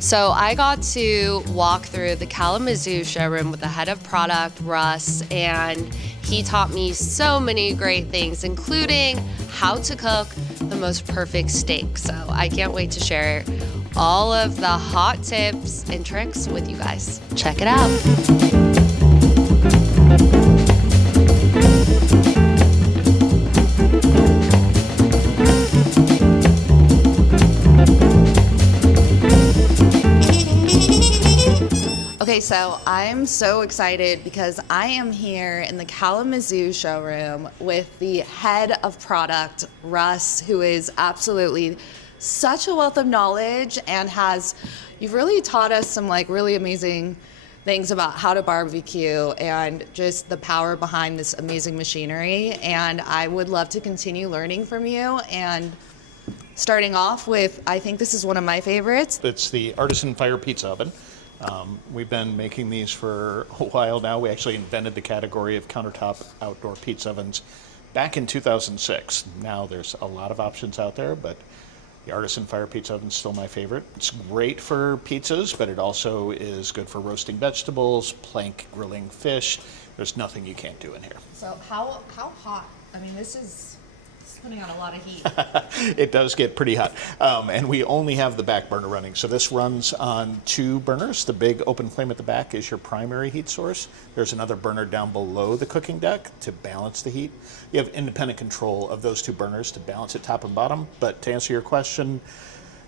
So I got to walk through the Kalamazoo showroom with the head of product, Russ, and he taught me so many great things, including how to cook the most perfect steak. So I can't wait to share all of the hot tips and tricks with you guys. Check it out. Okay, so I'm so excited because I am here in the Kalamazoo showroom with the head of product, Russ, who is absolutely such a wealth of knowledge and you've really taught us some really amazing things about how to barbecue and just the power behind this amazing machinery. And I would love to continue learning from you. And starting off with, I think this is one of my favorites. It's the Artisan Fire Pizza Oven. We've been making these for a while now. We actually invented the category of countertop outdoor pizza ovens back in 2006. Now there's a lot of options out there, but the Artisan Fire Pizza Oven is still my favorite. It's great for pizzas, but it also is good for roasting vegetables, plank grilling fish. There's nothing you can't do in here. So how hot? I mean, this is putting on a lot of heat. It does get pretty hot. And we only have the back burner running. So this runs on 2 burners. The big open flame at the back is your primary heat source. There's another burner down below the cooking deck to balance the heat. You have independent control of those 2 burners to balance it top and bottom. But to answer your question,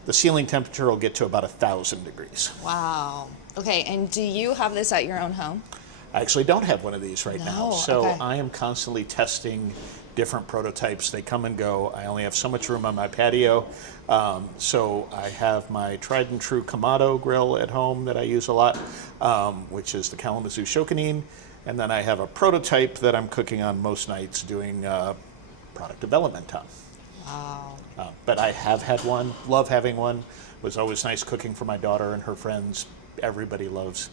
the ceiling temperature will get to about 1,000 degrees. Wow. Okay, and do you have this at your own home? I actually don't have one of these right now. So okay. I am constantly testing different prototypes. They come and go. I only have so much room on my patio. So I have my tried and true Kamado grill at home that I use a lot, which is the Kalamazoo ShowKase. And then I have a prototype that I'm cooking on most nights doing product development on. Wow. But I have had one, love having one. It was always nice cooking for my daughter and her friends. Everybody loves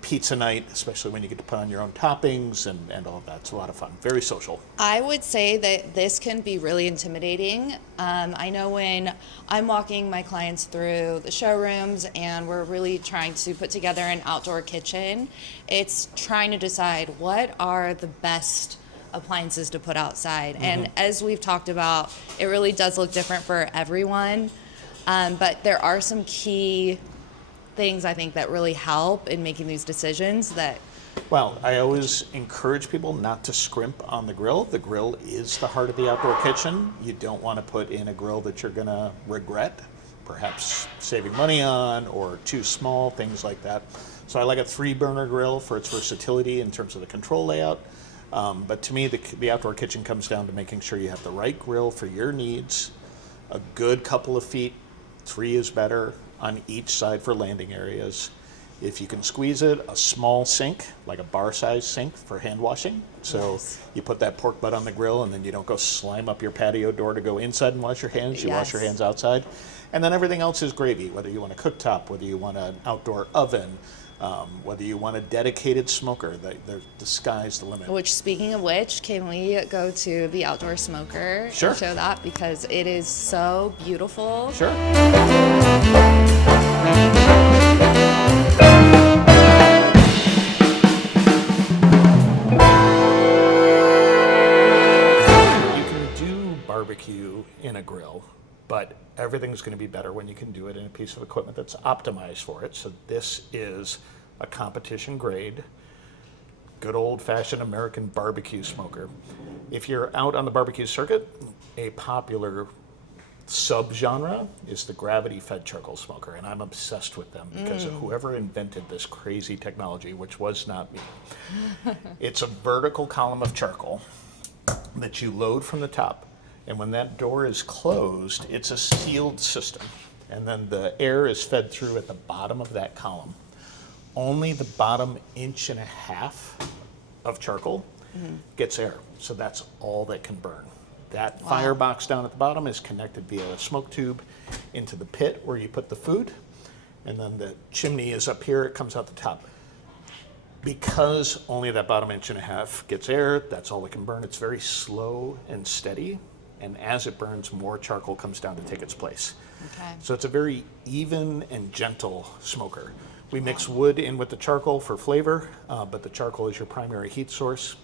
pizza night, especially when you get to put on your own toppings and all of that. It's a lot of fun. Very social. I would say that this can be really intimidating. I know when I'm walking my clients through the showrooms and we're really trying to put together an outdoor kitchen, it's trying to decide what are the best appliances to put outside. Mm-hmm. And as we've talked about, it really does look different for everyone. But there are some key things I think that really help in making these decisions that. Well, I always encourage people not to scrimp on the grill. The grill is the heart of the outdoor kitchen. You don't want to put in a grill that you're going to regret, perhaps saving money on or too small, things like that. So I like a 3-burner grill for its versatility in terms of the control layout. But to me, the outdoor kitchen comes down to making sure you have the right grill for your needs, a good couple of feet, 3 is better, on each side for landing areas. If you can squeeze it, a small sink, like a bar-sized sink for hand washing. So yes. You put that pork butt on the grill and then you don't go slime up your patio door to go inside and wash your hands. You wash your hands outside. And then everything else is gravy, whether you want a cooktop, whether you want an outdoor oven, whether you want a dedicated smoker. The sky's the limit. Which, speaking of which, can we go to the outdoor smoker Sure. and show that? Because it is so beautiful. Sure. You can do barbecue in a grill, but everything's going to be better when you can do it in a piece of equipment that's optimized for it. So this is a competition grade, good old-fashioned American barbecue smoker. If you're out on the barbecue circuit, a popular subgenre is the gravity-fed charcoal smoker, and I'm obsessed with them because of whoever invented this crazy technology, which was not me. It's a vertical column of charcoal that you load from the top, and when that door is closed, it's a sealed system, and then the air is fed through at the bottom of that column. Only the bottom 1.5 inches of charcoal gets air, so that's all that can burn. That firebox down at the bottom is connected via a smoke tube into the pit where you put the food, and then the chimney is up here, it comes out the top. Because only that bottom 1.5 inches gets air, that's all it can burn. It's very slow and steady, and as it burns, more charcoal comes down to take its place. Okay. So it's a very even and gentle smoker. We mix wood in with the charcoal for flavor, but the charcoal is your primary heat source.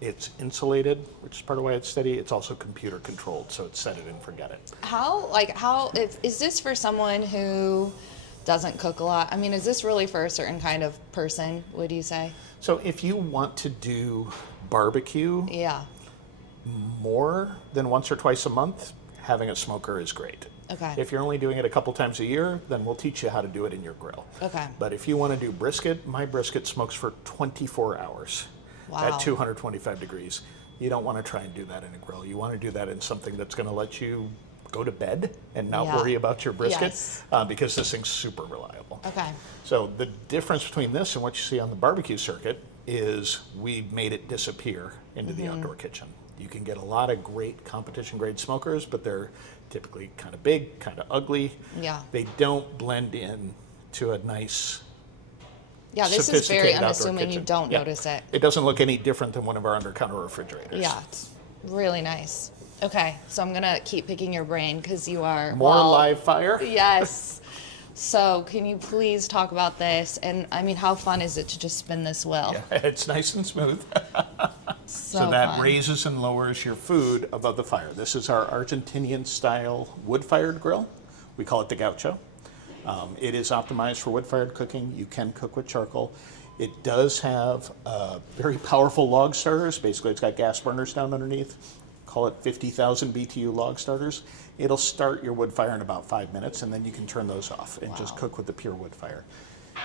It's insulated, which is part of why it's steady. It's also computer controlled, so it's set it and forget it. Is this for someone who doesn't cook a lot? I mean, is this really for a certain kind of person, would you say? So if you want to do barbecue Yeah. more than once or twice a month, having a smoker is great. Okay. If you're only doing it a couple times a year, then we'll teach you how to do it in your grill. Okay. But if you want to do brisket, my brisket smokes for 24 hours Wow. at 225 degrees. You don't want to try and do that in a grill. You want to do that in something that's going to let you go to bed and not Yeah. worry about your brisket, Yes. because this thing's super reliable. Okay. So the difference between this and what you see on the barbecue circuit is we made it disappear into the outdoor kitchen. You can get a lot of great competition grade smokers, but they're typically kind of big, kind of ugly. Yeah. They don't blend in to a nice, Yeah, this is very sophisticated outdoor unassuming. You kitchen. don't Yeah. notice it. It doesn't look any different than one of our under-counter refrigerators. Yeah, it's really nice. Okay, so I'm gonna keep picking your brain because you are More live fire. Yes. So can you please talk about this? And I mean, how fun is it to just spin this wheel? Yeah, it's nice and smooth. So that fun. raises and lowers your food above the fire. This is our Argentinian-style wood-fired grill. We call it the Gaucho. It is optimized for wood-fired cooking. You can cook with charcoal. It does have very powerful log starters. Basically, it's got gas burners down underneath. Call it 50,000 BTU log starters. It'll start your wood fire in about 5 minutes, and then you can turn those off and just cook with the pure wood fire.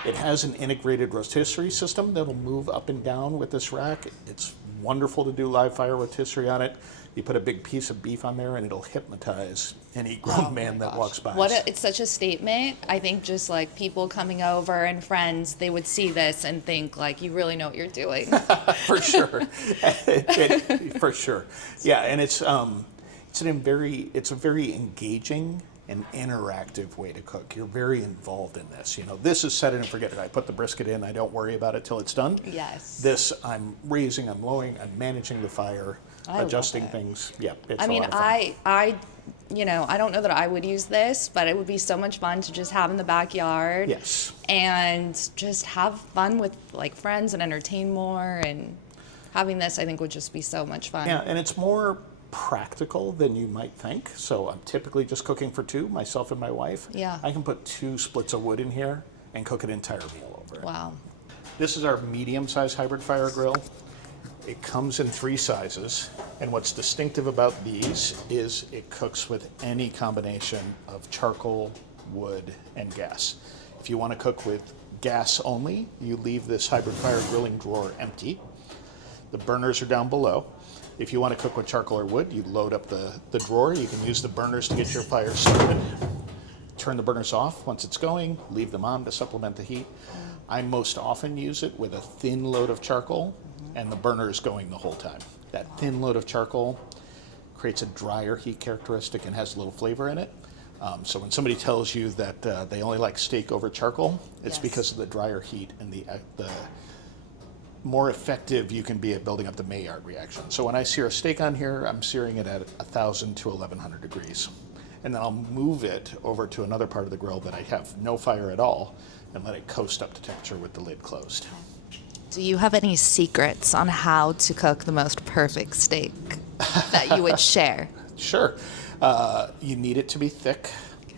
It has an integrated rotisserie system that'll move up and down with this rack. It's wonderful to do live fire rotisserie on it. You put a big piece of beef on there, and it'll hypnotize any grown man that walks by. It's such a statement. I think just like people coming over and friends, they would see this and think like, you really know what you're doing. For sure. For sure. Yeah, and it's a very engaging and interactive way to cook. You're very involved in this. You know, this is set it and forget it. I put the brisket in, I don't worry about it till it's done. Yes. This, I'm raising, I'm lowering, I'm managing the fire, I love adjusting it. things. Yeah, it's I a mean, lot of fun. I don't know that I would use this, but it would be so much fun to just have in the backyard. Yes. And just have fun with like friends and entertain more, and having this I think would just be so much fun. Yeah, and it's more practical than you might think. So I'm typically just cooking for two, myself and my wife. Yeah. I can put 2 splits of wood in here and cook an entire meal over it. Wow. This is our medium-sized hybrid fire grill. It comes in 3 sizes, and what's distinctive about these is it cooks with any combination of charcoal, wood, and gas. If you want to cook with gas only, you leave this hybrid fire grilling drawer empty. The burners are down below. If you want to cook with charcoal or wood, you load up the drawer. You can use the burners to get your fire started. Turn the burners off once it's going, leave them on to supplement the heat. I most often use it with a thin load of charcoal and the burner is going the whole time. That thin load of charcoal creates a drier heat characteristic and has a little flavor in it. So when somebody tells you that they only like steak over charcoal, it's Yes. because of the drier heat and the more effective you can be at building up the Maillard reaction. So when I sear a steak on here, I'm searing it at 1,000 to 1,100 degrees. And then I'll move it over to another part of the grill that I have no fire at all and let it coast up to temperature with the lid closed. Do you have any secrets on how to cook the most perfect steak that you would share? Sure. You need it to be thick,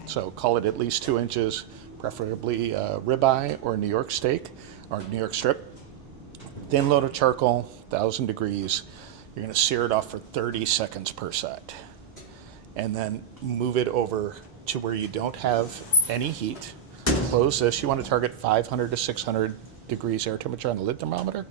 so call it at least 2 inches, preferably ribeye or New York steak or New York strip. Thin load of charcoal, 1,000 degrees. You're going to sear it off for 30 seconds per side. And then move it over to where you don't have any heat. Close this. You want to target 500 to 600 degrees air temperature on the lid thermometer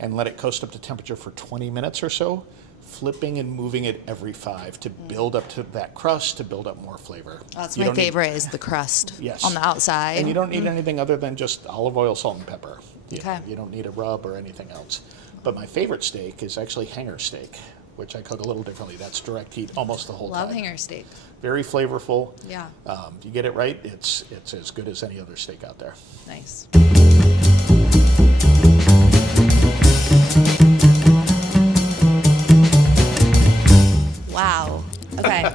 and let it coast up to temperature for 20 minutes or so, flipping and moving it every 5 to build up to that crust, to build up more flavor. That's You my don't need- favorite is the crust Yes. on the outside. And you don't need anything other than just olive oil, salt, and pepper. Okay. You don't need a rub or anything else. But my favorite steak is actually hanger steak, which I cook a little differently. That's direct heat almost the whole Love time. hanger steak. Very flavorful. Yeah. You get it right, it's as good as any other steak out there. Nice. Wow. Okay.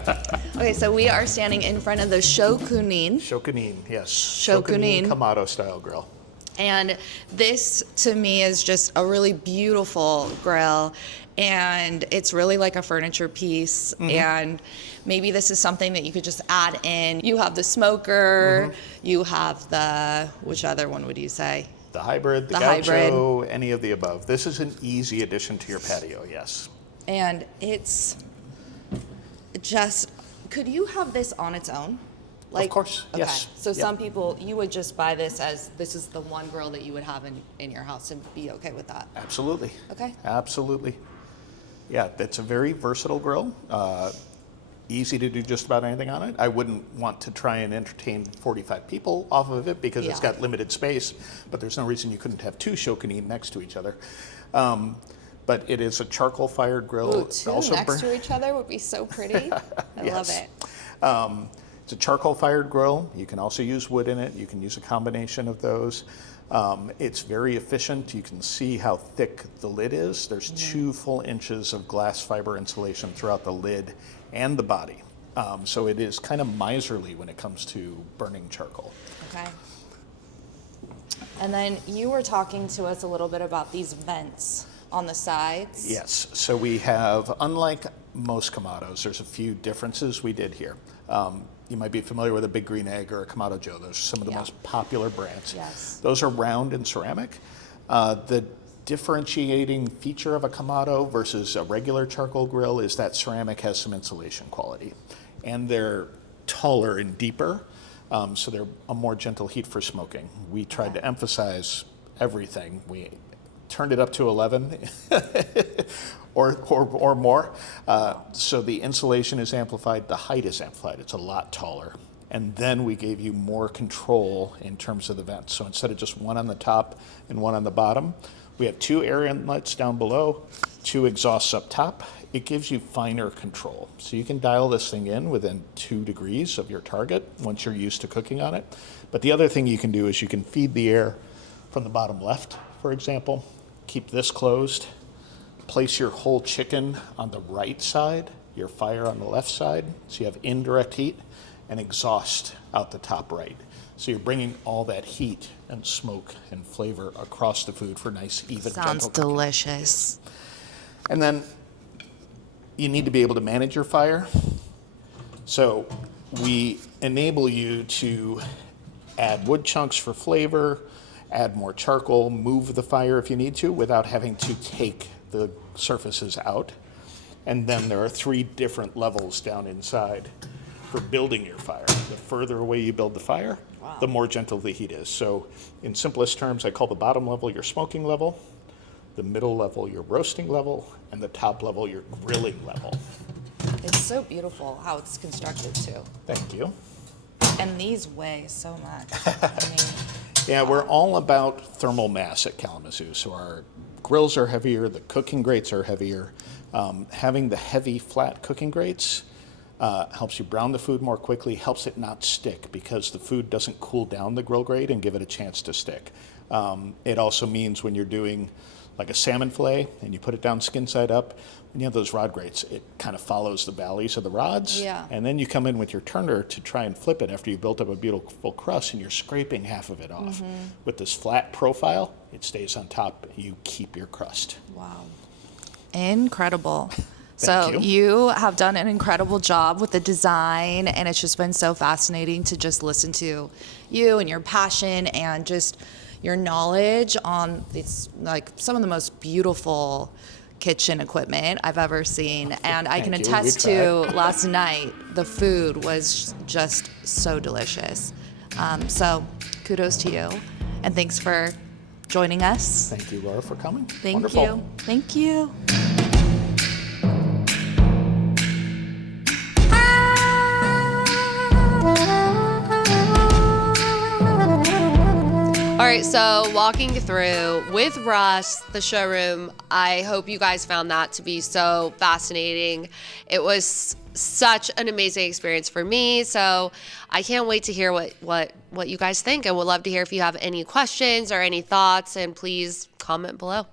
Okay, so we are standing in front of the Shokunin. Shokunin, yes. Shokunin. Kamado-style grill. And this, to me, is just a really beautiful grill. And it's really like a furniture piece. And maybe this is something that you could just add in. You have the smoker, you have the, which other one would you say? The hybrid, the Gaucho, any of the above. This is an easy addition to your patio, yes. And it's just, could you have this on its own? Of course, okay. yes. So some people, you would just buy this as this is the one grill that you would have in your house and be okay with that. Absolutely. Okay. Absolutely. Yeah, it's a very versatile grill. Easy to do just about anything on it. I wouldn't want to try and entertain 45 people off of it because it's got limited space, but there's no reason you couldn't have two Shokunin next to each other. But it is a charcoal-fired grill. Ooh, two next to each other would be so pretty. I love it. It's a charcoal-fired grill. You can also use wood in it. You can use a combination of those. It's very efficient. You can see how thick the lid is. There's 2 full inches of glass fiber insulation throughout the lid and the body. So it is kind of miserly when it comes to burning charcoal. Okay. And then you were talking to us a little bit about these vents on the sides. Yes. So we have, unlike most Kamados, there's a few differences we did here. You might be familiar with a Big Green Egg or a Kamado Joe. Those are some of the most popular brands. Yes. Those are round and ceramic. The differentiating feature of a Kamado versus a regular charcoal grill is that ceramic has some insulation quality. And they're taller and deeper, so they're a more gentle heat for smoking. We tried to emphasize everything. We turned it up to 11 or more. So the insulation is amplified, the height is amplified. It's a lot taller. And then we gave you more control in terms of the vents. So instead of just one on the top and one on the bottom, we have 2 air inlets down below, 2 exhausts up top. It gives you finer control. So you can dial this thing in within 2 degrees of your target once you're used to cooking on it. But the other thing you can do is you can feed the air from the bottom left, for example. Keep this closed. Place your whole chicken on the right side, your fire on the left side, so you have indirect heat, and exhaust out the top right. So you're bringing all that heat and smoke and flavor across the food for nice, even, Sounds gentle delicious. cooking. And then you need to be able to manage your fire. So we enable you to add wood chunks for flavor, add more charcoal, move the fire if you need to without having to take the surfaces out. And then there are 3 different levels down inside for building your fire. The further away you build the fire, the more gentle the heat is. So in simplest terms, I call the bottom level your smoking level, the middle level your roasting level, and the top level your grilling level. It's so beautiful how it's constructed too. Thank you. And these weigh so much. I mean, Yeah, we're all about thermal mass at Kalamazoo. So our grills are heavier, the cooking grates are heavier. Having the heavy, flat cooking grates helps you brown the food more quickly, helps it not stick because the food doesn't cool down the grill grate and give it a chance to stick. It also means when you're doing like a salmon fillet and you put it down skin side up, when you have those rod grates, it kind of follows the valleys of the rods. Yeah. And then you come in with your turner to try and flip it after you built up a beautiful crust and you're scraping half of it off. With this flat profile, it stays on top. You keep your crust. wow. Incredible. Thank You have done an incredible job with the design, and it's just been so fascinating to just listen to you and your passion and just your knowledge on these, like, some of the most beautiful kitchen equipment I've ever seen. And I can Thank you. attest We to last night, the food was just so delicious. So kudos to you, and thanks for joining us. Thank you, Laura, for coming. Thank Wonderful. you. Thank you. All right, so walking through with Russ, the showroom, I hope you guys found that to be so fascinating. It was such an amazing experience for me, so I can't wait to hear what you guys think, and would love to hear if you have any questions or any thoughts, and please comment below.